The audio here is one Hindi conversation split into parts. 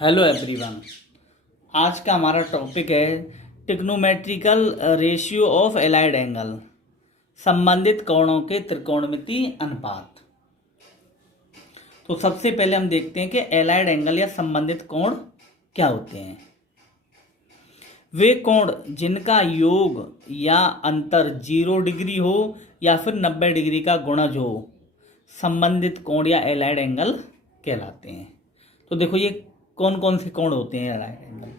Hello everyone. आज का हमारा टॉपिक है trigonometrical ratio of allied angle, संबंधित कोणों के त्रिकोणमितीय अनुपात। तो सबसे पहले हम देखते हैं कि एलाइड एंगल या संबंधित कोण क्या होते हैं। वे कोण जिनका योग या अंतर 0 डिग्री हो या फिर 90 डिग्री का गुणज हो, संबंधित कोण या एलाइड एंगल कहलाते हैं। तो देखो ये कौन कौन से कोण होते हैं एलाइड एंगल।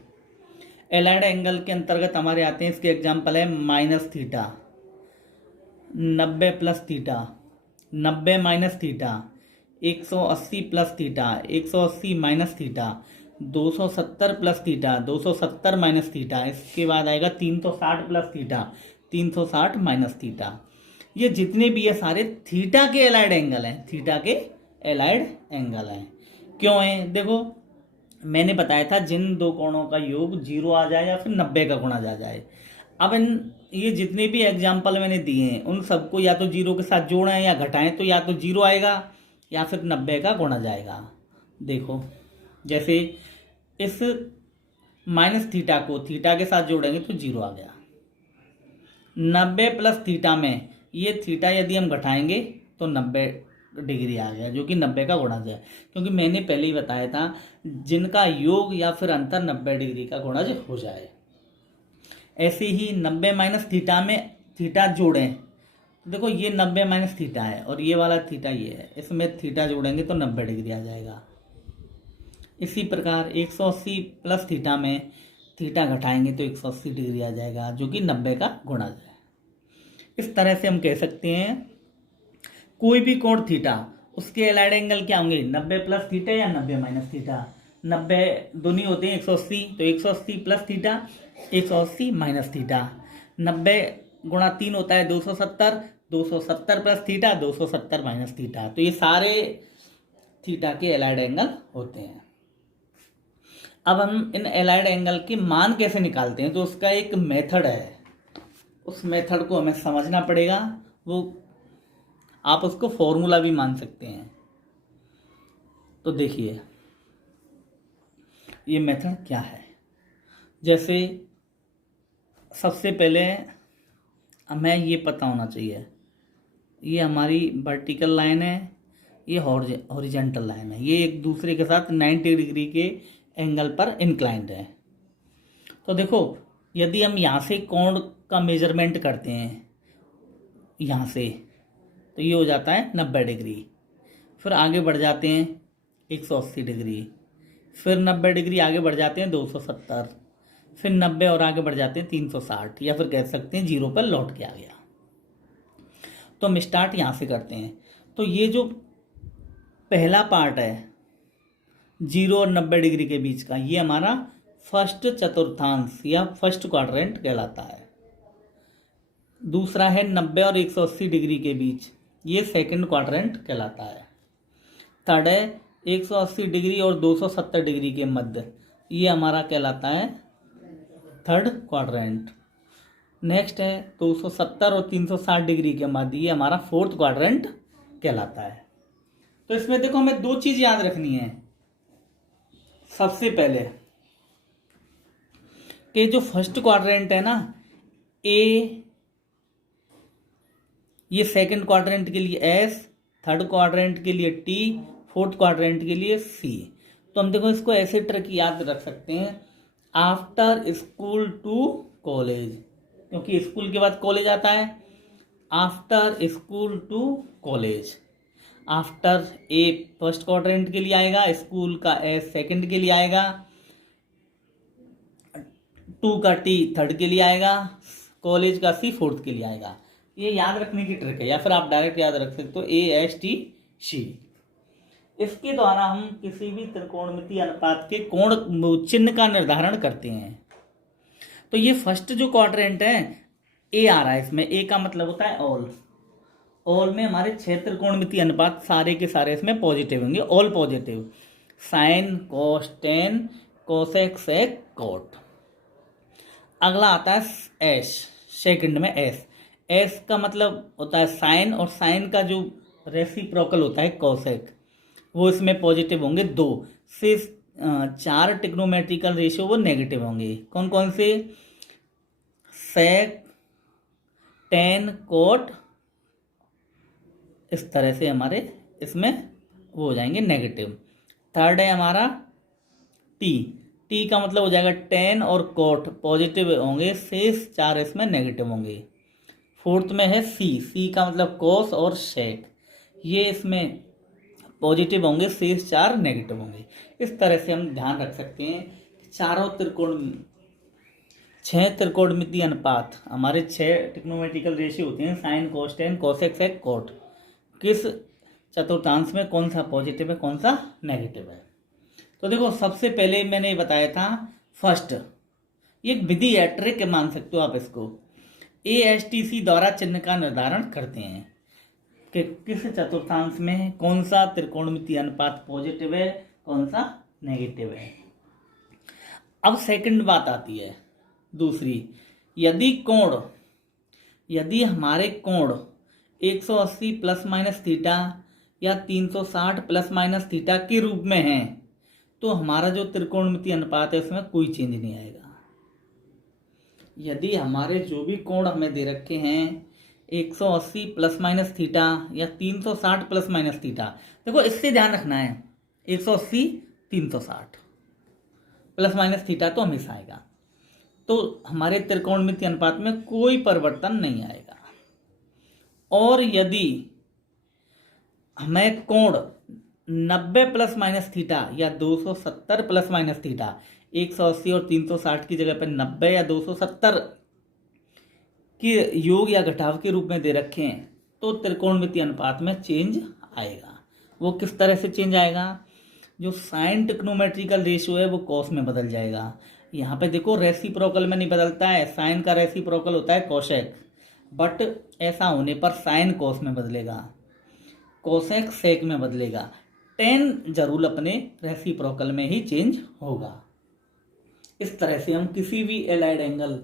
एलाइड एंगल के अंतर्गत हमारे आते हैं, इसके एग्जांपल है minus theta, 90 plus theta, 90 minus theta, 180 plus theta, 180 minus theta, 270 plus theta, 270 minus theta. इसके बाद आएगा 360 प्लस थीटा, 360 माइनस थीटा। ये जितने भी ये सारे थीटा के एलाइड एंगल हैं, थीटा के एलाइड एंगल हैं। क्यों है? देखो मैंने बताया था जिन दो कोणों का योग 0 आ जाए या फिर 90 का गुणज आ जाए। अब इन ये जितने भी एग्जाम्पल मैंने दिए हैं उन सबको या तो 0 के साथ जोड़ें या घटाएं, तो या तो 0 आएगा या फिर 90 का गुणज आएगा। देखो जैसे इस माइनस थीटा को थीटा के साथ जोड़ेंगे तो 0 आ गया। 90 प्लस थीटा में ये थीटा यदि हम घटाएंगे तो 90 डिग्री आ गया, जो कि 90 का गुणज है। क्योंकि मैंने पहले ही बताया था जिनका योग या फिर अंतर 90 डिग्री का गुणज हो जाए। ऐसे ही 90 माइनस थीटा में थीटा जोड़ें तो देखो ये 90 माइनस थीटा है और ये वाला थीटा ये है, इसमें थीटा जोड़ेंगे तो 90 डिग्री आ जाएगा। इसी प्रकार 180 प्लस थीटा में थीटा घटाएंगे तो 180 डिग्री आ जाएगा, जो कि 90 का गुणज है। इस तरह से हम कह सकते हैं कोई भी कोण थीटा, उसके एलाइड एंगल क्या होंगे, 90 प्लस थीटा या 90 माइनस थीटा। 90 दोनों होते हैं 180, तो 180 प्लस थीटा, 180 माइनस थीटा। 90 गुणा 3 होता है 270, 270 प्लस थीटा, 270 माइनस थीटा। तो ये सारे थीटा के एलाइड एंगल होते हैं। अब हम इन एलाइड एंगल के मान कैसे निकालते हैं, तो उसका एक मेथड है, उस मेथड को हमें समझना पड़ेगा। वो आप उसको फॉर्मूला भी मान सकते हैं। तो देखिए ये मेथड क्या है। जैसे सबसे पहले हमें ये पता होना चाहिए ये हमारी वर्टिकल लाइन है, ये हॉरिजेंटल लाइन है, ये एक दूसरे के साथ 90 डिग्री के एंगल पर इंक्लाइंड है। तो देखो यदि हम यहाँ से कोण का मेजरमेंट करते हैं यहाँ से, तो ये हो जाता है 90 डिग्री। फिर आगे बढ़ जाते हैं 180 डिग्री, फिर 90 डिग्री आगे बढ़ जाते हैं 270, फिर 90 और आगे बढ़ जाते हैं 360, या फिर कह सकते हैं 0 पर लौट के आ गया। तो हम स्टार्ट यहाँ से करते हैं। तो ये जो पहला पार्ट है 0 और 90 डिग्री के बीच का, ये हमारा फर्स्ट चतुर्थांश या फर्स्ट क्वाड्रेंट कहलाता है। दूसरा है 90 और 180 डिग्री के बीच, ये सेकंड क्वाड्रेंट कहलाता है। थर्ड है 180 डिग्री और 270 डिग्री के मध्य, ये हमारा कहलाता है थर्ड क्वाड्रेंट। नेक्स्ट है 270 और 360 डिग्री के मध्य, ये हमारा फोर्थ क्वाड्रेंट कहलाता है। तो इसमें देखो हमें दो चीज याद रखनी है। सबसे पहले कि जो फर्स्ट क्वाड्रेंट है ना ए, ये सेकंड क्वाड्रेंट के लिए एस, थर्ड क्वाड्रेंट के लिए टी, फोर्थ क्वाड्रेंट के लिए सी। तो हम देखो इसको ऐसे ट्रिक याद रख सकते हैं, आफ्टर स्कूल टू कॉलेज, क्योंकि स्कूल के बाद कॉलेज आता है। After school to college, after a first quadrant के लिए आएगा, स्कूल का एस सेकंड के लिए आएगा, टू का टी थर्ड के लिए आएगा, कॉलेज का सी फोर्थ के लिए आएगा। ये याद रखने की ट्रिक है, या फिर आप डायरेक्ट याद रख सकते हो ए एस टी सी। इसके द्वारा हम किसी भी त्रिकोणमितीय अनुपात के कोण चिन्ह का निर्धारण करते हैं। तो ये फर्स्ट जो क्वाड्रेंट है ए आ रहा है, इसमें ए का मतलब होता है ऑल। ऑल में हमारे 6 त्रिकोणमितीय अनुपात सारे के सारे इसमें पॉजिटिव होंगे, all positive. Sine, cos, tan, cosec, sec, cot. अगला आता है एस, सेकंड में एस। एस का मतलब होता है साइन, और साइन का जो रेसिप्रोकल होता है कोसेक, वो इसमें पॉजिटिव होंगे 2। चार ट्रिग्नोमेट्रिकल रेशियो वो नेगेटिव होंगे। कौन कौन से? सेक, टेन, कोट, इस तरह से हमारे इसमें वो हो जाएंगे नेगेटिव। थर्ड है हमारा टी। टी का मतलब हो जाएगा टेन और कोट पॉजिटिव होंगे, शेष चार इसमें नेगेटिव होंगे। फोर्थ में है सी। सी का मतलब कोस और शेक, ये इसमें पॉजिटिव होंगे, शेष चार नेगेटिव होंगे। इस तरह से हम ध्यान रख सकते हैं कि चारों त्रिकोण, 6 त्रिकोणमितीय अनुपात, हमारे 6 ट्रिग्नोमेट्रिकल रेशियो होते हैं, साइन, कोस, टेन, कोसेक, सेक, कोट, किस चतुर्थांश में कौन सा पॉजिटिव है कौन सा नेगेटिव है। तो देखो सबसे पहले मैंने बताया था फर्स्ट, ये एक विधि है, ट्रिक मान सकते हो आप इसको। ASTC द्वारा चिन्ह का निर्धारण करते हैं कि किस चतुर्थांश में कौन सा त्रिकोणमितीय अनुपात पॉजिटिव है कौन सा नेगेटिव है। अब सेकंड बात आती है दूसरी, यदि हमारे कोण 180 प्लस माइनस थीटा या 360 प्लस माइनस थीटा के रूप में है तो हमारा जो त्रिकोणमितीय अनुपात है उसमें कोई चेंज नहीं आएगा। यदि हमारे जो भी कोण हमें दे रखे हैं 180 प्लस माइनस थीटा या 360 प्लस माइनस थीटा, देखो इससे ध्यान रखना है 180 360 प्लस माइनस थीटा तो हमेशा आएगा, तो हमारे त्रिकोणमितीय अनुपात में कोई परिवर्तन नहीं आएगा। और यदि हमें कोण 90 प्लस माइनस थीटा या 270 प्लस माइनस थीटा, 180 और 360 की जगह पर 90 या 270 के योग या घटाव के रूप में दे रखे हैं तो त्रिकोणमितीय अनुपात में चेंज आएगा। वो किस तरह से चेंज आएगा? जो साइन ट्रिग्नोमेट्रिकल रेशियो है वो कॉस में बदल जाएगा। यहाँ पे देखो रेसिप्रोकल में नहीं बदलता है, साइन का रेसिप्रोकल होता है कोसेक, बट ऐसा होने पर साइन कॉस में बदलेगा, कोसेक सेक में बदलेगा, टेन जरूर अपने रेसिप्रोकल में ही चेंज होगा। इस तरह से हम किसी भी एलाइड एंगल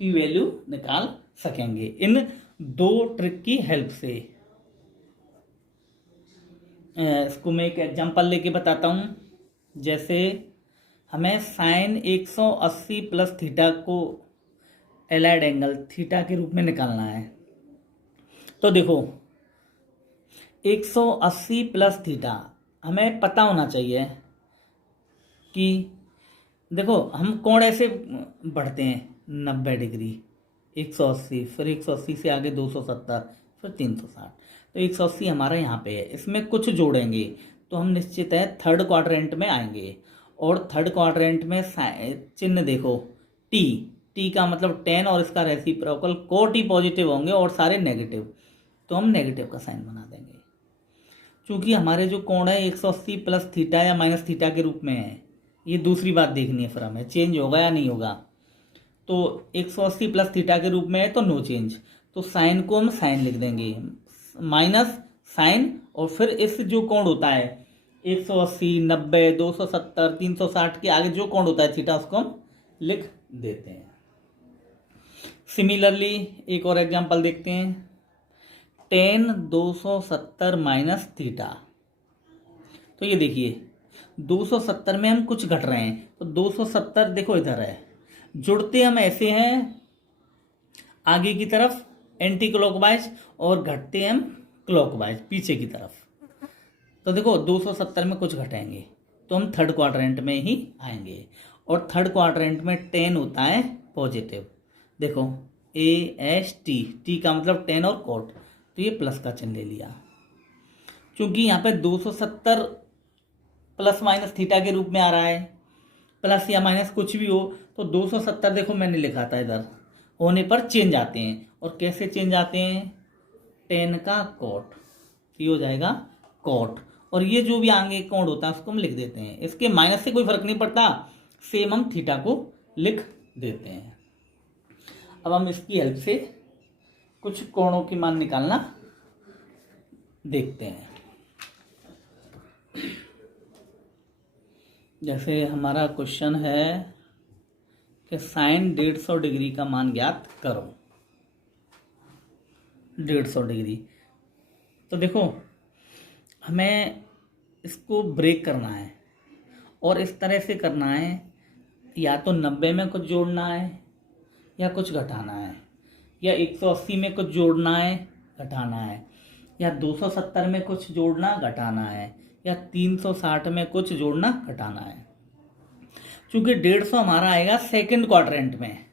की वैल्यू निकाल सकेंगे इन दो ट्रिक की हेल्प से। इसको मैं एक एग्जांपल लेके बताता हूँ। जैसे हमें साइन 180 प्लस थीटा को एलाइड एंगल थीटा के रूप में निकालना है। तो देखो 180 प्लस थीटा हमें पता होना चाहिए कि देखो हम कोण ऐसे बढ़ते हैं 90 डिग्री, 180, फिर 180 से आगे 270, फिर 360, तो 180 हमारा यहाँ पे है। इसमें कुछ जोड़ेंगे तो हम निश्चित है थर्ड क्वाड्रेंट में आएंगे, और थर्ड क्वाड्रेंट में चिन्ह देखो टी का मतलब 10 और इसका रेसिप्रोकल कोट ही पॉजिटिव होंगे और सारे नेगेटिव, तो हम नेगेटिव का साइन बना देंगे। चूंकि हमारे जो कोण है 180 प्लस थीटा या माइनस थीटा के रूप में है, ये दूसरी बात देखनी है फिर हमें चेंज होगा या नहीं होगा। तो 180 प्लस थीटा के रूप में है तो नो चेंज, तो साइन को हम साइन लिख देंगे, माइनस साइन, और फिर इस जो कोण होता है 180, 90, 270, 360 के आगे जो कोण होता है थीटा उसको हम लिख देते हैं। सिमिलरली एक और एग्जांपल देखते हैं, टेन 270 माइनस थीटा। तो ये देखिए 270 में हम कुछ घट रहे हैं, तो 270 देखो इधर है, जुड़ते हम ऐसे हैं आगे की तरफ एंटी क्लॉकवाइज और घटते हम क्लॉकवाइज पीछे की तरफ। तो देखो 270 में कुछ घटेंगे तो हम थर्ड क्वाड्रेंट में ही आएंगे, और थर्ड क्वाड्रेंट में 10 होता है पॉजिटिव। देखो AST, टी का मतलब 10 और कोट, तो ये प्लस का चिन्ह ले लिया। क्योंकि यहाँ पे 270 प्लस माइनस थीटा के रूप में आ रहा है, प्लस या माइनस कुछ भी हो, तो 270 देखो मैंने लिखा था इधर, होने पर चेंज आते हैं। और कैसे चेंज आते हैं? 10 का कोट, ये हो जाएगा कोट, और ये जो भी आगे कोण होता है उसको हम लिख देते हैं। इसके माइनस से कोई फर्क नहीं पड़ता, सेम हम थीटा को लिख देते हैं। अब हम इसकी हेल्प से कुछ कोणों की मान निकालना देखते हैं। जैसे हमारा क्वेश्चन है कि साइन 150 डिग्री का मान ज्ञात करो। 150 डिग्री, तो देखो हमें इसको ब्रेक करना है, और इस तरह से करना है, या तो 90 में कुछ जोड़ना है या कुछ घटाना है, या 180 में कुछ जोड़ना है घटाना है, या 270 में कुछ जोड़ना घटाना है, या 360 में कुछ जोड़ना घटाना है। चूंकि 150 हमारा आएगा सेकंड क्वाड्रेंट में,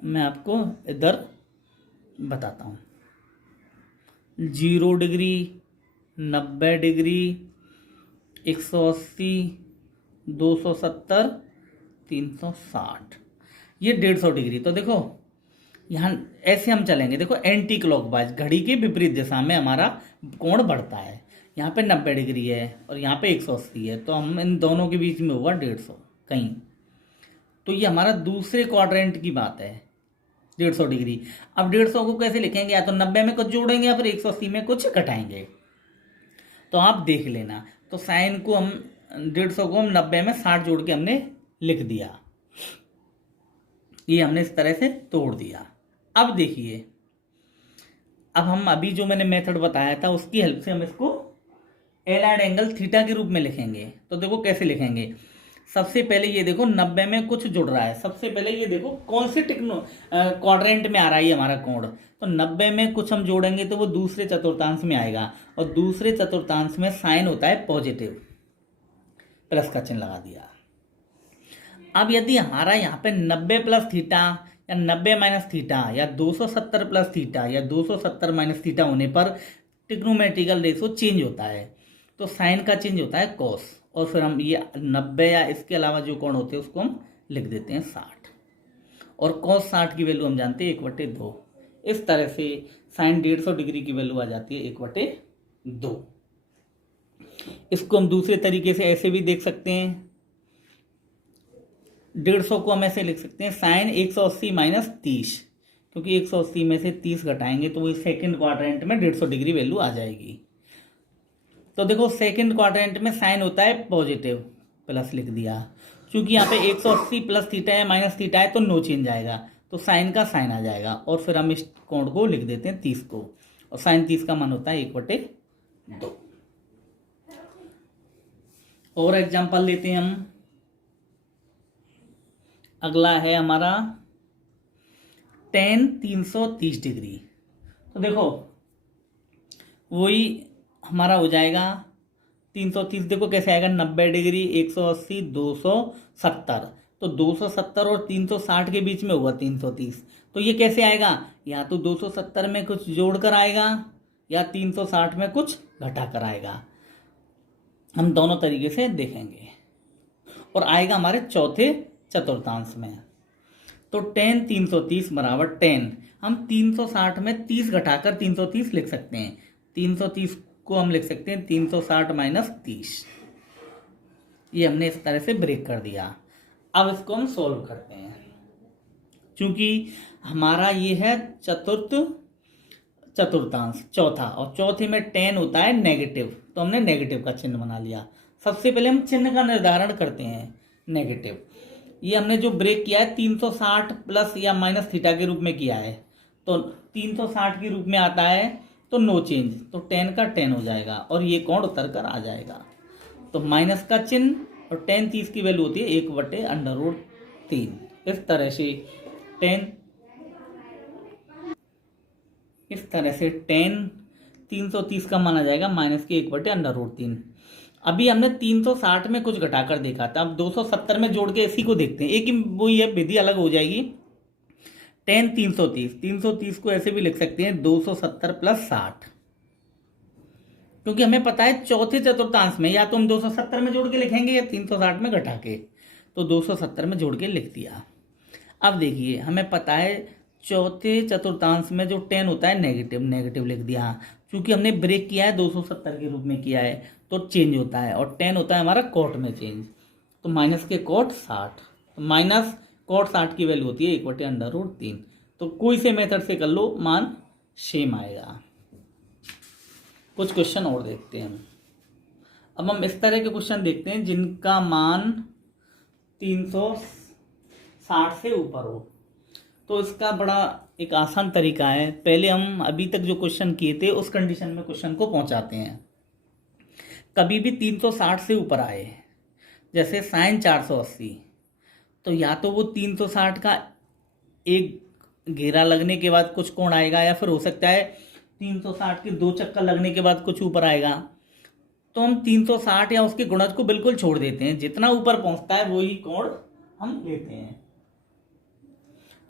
मैं आपको इधर बताता हूँ। 0 डिग्री, 90 डिग्री, 180, 270, 360, ये 150 डिग्री। तो देखो यहाँ ऐसे हम चलेंगे, देखो एंटी क्लॉकवाइज, घड़ी के विपरीत दिशा में हमारा कोण बढ़ता है। यहाँ पे 90 डिग्री है और यहाँ पे 180 है, तो हम इन दोनों के बीच में होगा 150 कहीं। तो ये हमारा दूसरे क्वाड्रेंट की बात है, 150 डिग्री। अब 150 को कैसे लिखेंगे, या तो 90 में कुछ जोड़ेंगे या फिर 180 में कुछ घटाएंगे। तो आप देख लेना, तो साइन को हम 150 को हम 90 में 60 जोड़ के हमने लिख दिया, ये हमने इस तरह से तोड़ दिया। अब देखिए, अब हम अभी जो मैंने मेथड बताया था उसकी हेल्प से हम इसको एलाइड एंगल थीटा के रूप में लिखेंगे। तो देखो कैसे लिखेंगे, सबसे पहले ये देखो 90 में कुछ जुड़ रहा है, सबसे पहले ये देखो कौन से क्वाड्रेंट में आ रहा है हमारा कोण। तो 90 में कुछ हम जोड़ेंगे तो वो दूसरे चतुर्थांश में आएगा, और दूसरे चतुर्थांश में साइन होता है पॉजिटिव, प्लस का चिन्ह लगा दिया। अब यदि हमारा यहाँ पे 90 प्लस थीटा या 90 माइनस थीटा या 270 प्लस थीटा या 270 माइनस थीटा होने पर ट्रिग्नोमेट्रिकल रेशो चेंज होता है, तो साइन का चेंज होता है कॉस, और फिर हम ये 90 या इसके अलावा जो कोण होते हैं उसको हम लिख देते हैं 60, और कॉस 60 की वैल्यू हम जानते हैं 1/2। इस तरह से साइन 150 डिग्री की वैल्यू आ जाती है 1/2। इसको हम दूसरे तरीके से ऐसे भी देख सकते हैं, 150 को हम ऐसे लिख सकते हैं साइन 180 माइनस 30, क्योंकि 180 में से 30 घटाएंगे तो वो सेकंड क्वाड्रेंट में 150 डिग्री वैल्यू आ जाएगी। तो देखो सेकंड क्वाड्रेंट में साइन होता है पॉजिटिव, प्लस लिख दिया। चूंकि यहाँ पे 180 प्लस थीटा है माइनस थीटा है तो नो चेंज आएगा, तो साइन का साइन आ जाएगा, और फिर हम इस कोण को लिख देते हैं 30 को, और साइन 30 का मान होता है 1/2। और एग्जाम्पल लेते हैं हम। अगला है हमारा tan 330 डिग्री। तो देखो वही हमारा हो जाएगा 330, देखो कैसे आएगा, 90 डिग्री, 180, 270, तो 270 और 360 के बीच में होगा 330। तो ये कैसे आएगा, या तो 270 में कुछ जोड़कर आएगा या 360 में कुछ घटाकर आएगा, हम दोनों तरीके से देखेंगे, और आएगा हमारे चौथे चतुर्थांश में। तो tan 330 बराबर tan, हम 360 में 30 घटाकर 330 लिख सकते हैं, 330 को हम लिख सकते हैं 360 माइनस 30। ये हमने इस तरह से ब्रेक कर दिया। अब इसको हम सॉल्व करते हैं, क्योंकि हमारा ये है चतुर्थांश चौथा, और चौथे में tan होता है नेगेटिव, तो हमने नेगेटिव का चिन्ह बना लिया। सबसे पहले हम चिन्ह का निर्धारण करते हैं, नेगेटिव। ये हमने जो ब्रेक किया है 360 प्लस या माइनस थीटा के रूप में किया है, तो 360 के रूप में आता है तो नो चेंज, तो tan का tan हो जाएगा, और ये कोण उतर कर आ जाएगा। तो माइनस का चिन्ह, और tan 30 की वैल्यू होती है 1/√3। इस तरह से tan 330 का माना जाएगा माइनस के 1/√3। अभी हमने 360 में कुछ घटाकर देखा था, अब 270 में जोड़ के इसी को देखते हैं, एक ही वही है, विधि अलग हो जाएगी। tan 330 को ऐसे भी लिख सकते हैं 270 प्लस 60, क्योंकि हमें पता है चौथे चतुर्थांश में या तो हम 270 में जोड़ के लिखेंगे या 360 में घटा के, तो 270 में जोड़ के लिख दिया। अब देखिए हमें पता है चौथे चतुर्थांश में जो tan होता है नेगेटिव लिख दिया, क्योंकि हमने ब्रेक किया है 270 के रूप में किया है तो चेंज होता है, और tan होता है हमारा कॉट में चेंज, तो माइनस के कॉट 60, तो माइनस कॉट 60 की वैल्यू होती है 1/√3। तो कोई से मेथड से कर लो, मान सेम आएगा। कुछ क्वेश्चन और देखते हैं। अब हम इस तरह के क्वेश्चन देखते हैं जिनका मान 360 से ऊपर हो। तो इसका बड़ा एक आसान तरीका है, पहले हम अभी तक जो क्वेश्चन किए थे उस कंडीशन में क्वेश्चन को पहुंचाते हैं। कभी भी 360 से ऊपर आए जैसे साइन 480, तो या तो वो 360 का एक घेरा लगने के बाद कुछ कोण आएगा, या फिर हो सकता है 360 के 2 चक्कर लगने के बाद कुछ ऊपर आएगा। तो हम 360 या उसके गुणज को बिल्कुल छोड़ देते हैं, जितना ऊपर पहुंचता है वही कोण हम लेते हैं।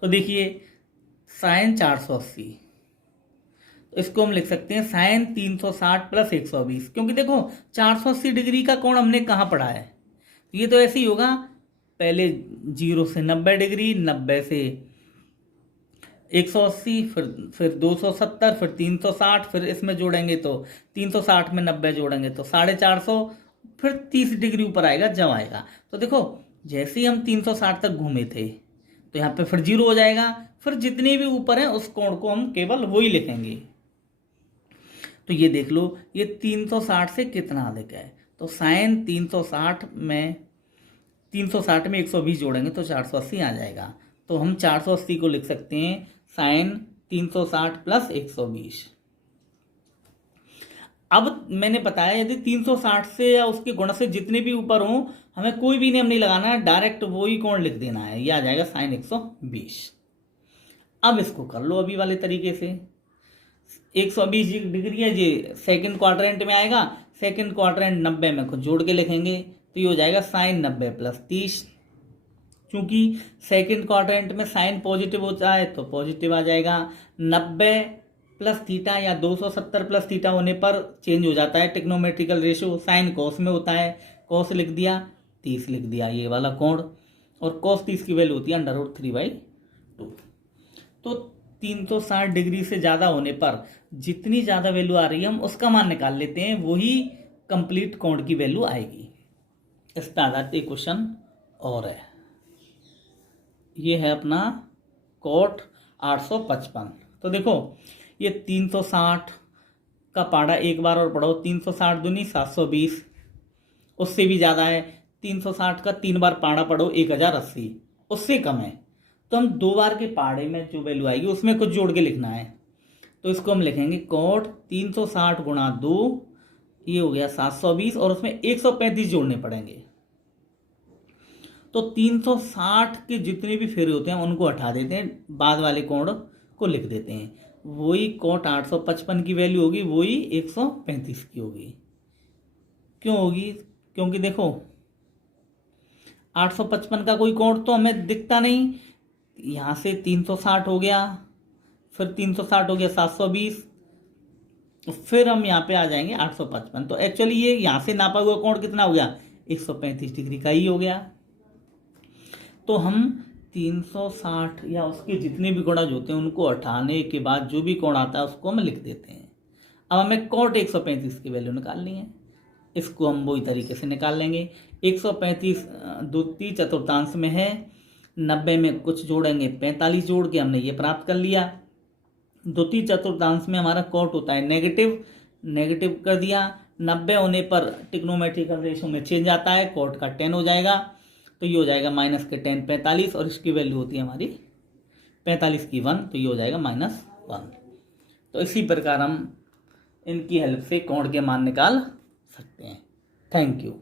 तो देखिए साइन 480, तो इसको हम लिख सकते हैं साइन 360 प्लस 120, क्योंकि देखो 480 डिग्री का कोण हमने कहाँ पढ़ा है। ये तो ऐसे ही होगा, पहले 0 से 90 डिग्री, 90 से 180, फिर 270, फिर 360, फिर इसमें जोड़ेंगे तो 360 में 90 जोड़ेंगे तो 450, फिर 30 डिग्री ऊपर आएगा जब आएगा। तो देखो जैसे ही हम 360 तक घूमे थे तो यहाँ पे फिर 0 हो जाएगा, फिर जितने भी ऊपर हैं उस कोण को हम केवल वही लिखेंगे। तो ये देख लो, ये 360 से कितना अधिक है, तो साइन 360 में 120 जोड़ेंगे तो 480 आ जाएगा। तो हम 480 को लिख सकते हैं साइन 360 प्लस 120। अब मैंने बताया यदि 360 से या उसके गुणज से जितने भी ऊपर हों, हमें कोई भी नियम नहीं लगाना है, डायरेक्ट वही कोण लिख देना है, ये आ जाएगा साइन 120। अब इसको कर लो अभी वाले तरीके से, 120 डिग्री है, ये सेकंड क्वाड्रेंट में आएगा, सेकंड क्वाड्रेंट 90 में कुछ जोड़ के लिखेंगे तो ये हो जाएगा साइन 90 प्लस 30। क्योंकि सेकंड क्वाड्रेंट में साइन पॉजिटिव होता है तो पॉजिटिव आ जाएगा। 90 प्लस थीटा या 270 प्लस थीटा होने पर चेंज हो जाता है टिग्नोमेट्रिकल रेशियो, साइन कॉस में होता है, कॉस लिख दिया, 30 लिख दिया ये वाला कोण, और कॉस 30 की वैल्यू होती है √3/2। तो 360 डिग्री से ज़्यादा होने पर जितनी ज़्यादा वैल्यू आ रही है हम उसका मान निकाल लेते हैं, वही कंप्लीट कोण की वैल्यू आएगी। इस पर आधारित एक क्वेश्चन और है, ये है अपना कोट 855। तो देखो ये 360 का पाड़ा एक बार और पढ़ो, 360 दूनी 720, उससे भी ज़्यादा है। 360 का 3 बार पाड़ा पढ़ो 1080, उससे कम है। तो हम 2 बार के पाड़े में जो वैल्यू आएगी उसमें कुछ जोड़ के लिखना है। तो इसको हम लिखेंगे कोट 360 गुणा 2, ये हो गया 720, और उसमें 135 जोड़ने पड़ेंगे। तो 360 के जितने भी फेरे होते हैं उनको हटा देते हैं, बाद वाले कोण को लिख देते हैं, वही कोट 855 की वैल्यू होगी, वही 135 की होगी। क्यों होगी? क्योंकि देखो 855 का कोई कोण तो हमें दिखता नहीं, यहाँ से 360 हो गया, फिर 360 हो गया 720, फिर हम यहाँ पे आ जाएंगे 855। तो एक्चुअली ये यहाँ से नापा हुआ कोण कितना हो गया? 135 डिग्री का ही हो गया। तो हम 360 या उसके जितने भी गुणज होते हैं उनको हटाने के बाद जो भी कोण आता है उसको हम लिख देते हैं। अब हमें कोट 135 की वैल्यू निकालनी है, इसको हम वही तरीके से निकाल लेंगे। 135 2 चतुर्थांश में है, 90 में कुछ जोड़ेंगे, 45 जोड़ के हमने ये प्राप्त कर लिया। 2 चतुर्थांश में हमारा कोट होता है नेगेटिव, नेगेटिव कर दिया। 90 होने पर टिग्नोमेट्रिकल रेशियो में चेंज आता है, कोट का 10 हो जाएगा, तो ये हो जाएगा माइनस के 10 45, और इसकी वैल्यू होती है हमारी 45 की 1, तो ये हो जाएगा -1। तो इसी प्रकार हम इनकी हेल्प से कोण के मान निकाल सकते हैं। Thank you.